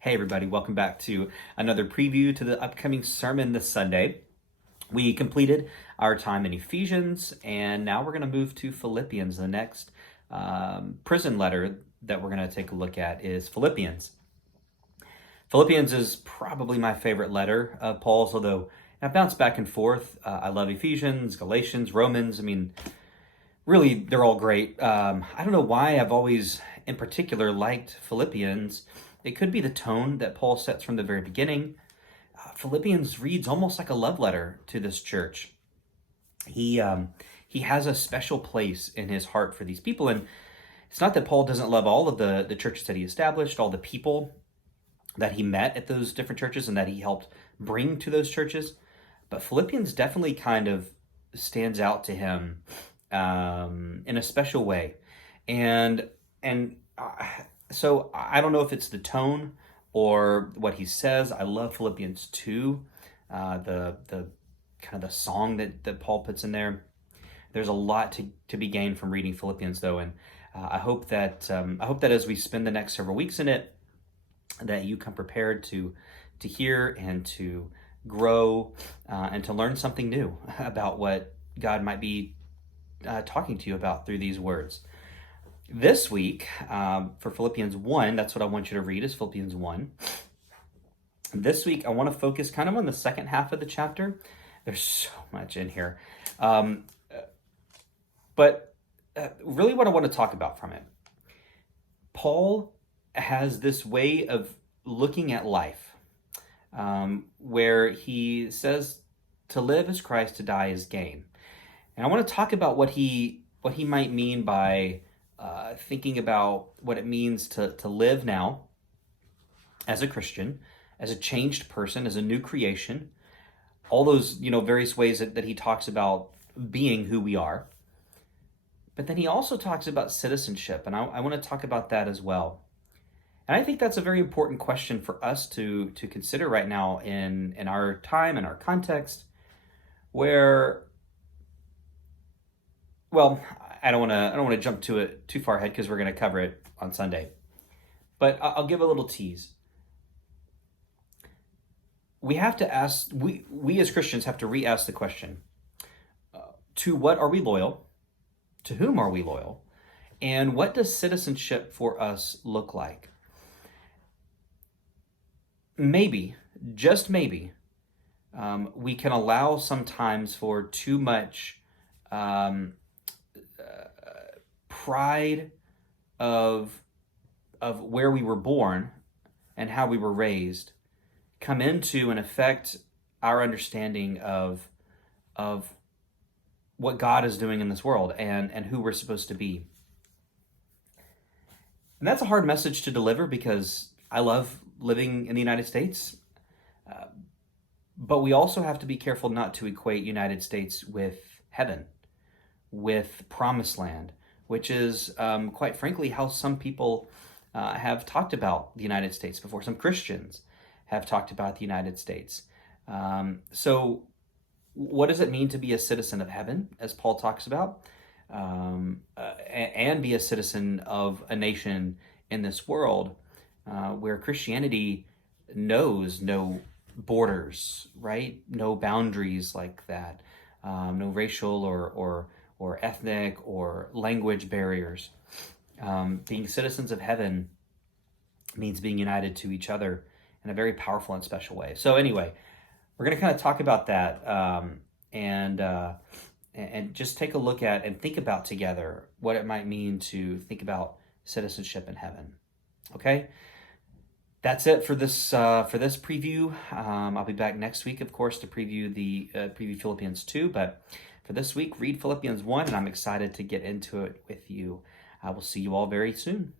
Hey everybody, welcome back to another preview to the upcoming sermon this Sunday. We completed our time in Ephesians, and now we're going to move to Philippians. The next prison letter that we're going to take a look at is Philippians. Philippians is probably my favorite letter of Paul's, although I bounce back and forth. I love Ephesians, Galatians, Romans. Really, they're all great. I don't know why I've always, in particular, liked Philippians. It could be the tone that Paul sets from the very beginning. Philippians reads almost like a love letter to this church. He has a special place in his heart for these people, and it's not that Paul doesn't love all of the churches that he established, all the people that he met at those different churches and that he helped bring to those churches, but Philippians definitely kind of stands out to him in a special way, and so I don't know if it's the tone or what he says. I love Philippians 2, the kind of the song that Paul puts in there. There's a lot to be gained from reading Philippians, though, and I hope that as we spend the next several weeks in it, that you come prepared to hear and to grow and to learn something new about what God might be talking to you about through these words. This week, for Philippians 1, that's what I want you to read, is Philippians 1. This week, I want to focus kind of on the second half of the chapter. There's so much in here. But really what I want to talk about from it, Paul has this way of looking at life where he says to live is Christ, to die is gain. And I want to talk about what he might mean by thinking about what it means to live now as a Christian, as a changed person, as a new creation, all those various ways that he talks about being who we are. But then he also talks about citizenship, and I want to talk about that as well. And I think that's a very important question for us to consider right now in our time, in our context, where, well, I don't want to jump to it too far ahead because we're going to cover it on Sunday. But I'll give a little tease. We have to ask, we as Christians have to re-ask the question, to what are we loyal? To whom are we loyal? And what does citizenship for us look like? Maybe, just maybe, we can allow sometimes for too much pride of where we were born and how we were raised come into and affect our understanding of what God is doing in this world and who we're supposed to be. And that's a hard message to deliver because I love living in the United States, but we also have to be careful not to equate United States with heaven, with promised land, which is, quite frankly, how some people have talked about the United States before. Some Christians have talked about the United States. So what does it mean to be a citizen of heaven, as Paul talks about, and be a citizen of a nation in this world where Christianity knows no borders, right? No boundaries like that, no racial or ethnic or language barriers. Being citizens of heaven means being united to each other in a very powerful and special way. So anyway, we're going to kind of talk about that and just take a look at and think about together what it might mean to think about citizenship in heaven. Okay, that's it for this preview. I'll be back next week, of course, to preview Philippians 2, but for this week, read Philippians 1, and I'm excited to get into it with you. I will see you all very soon.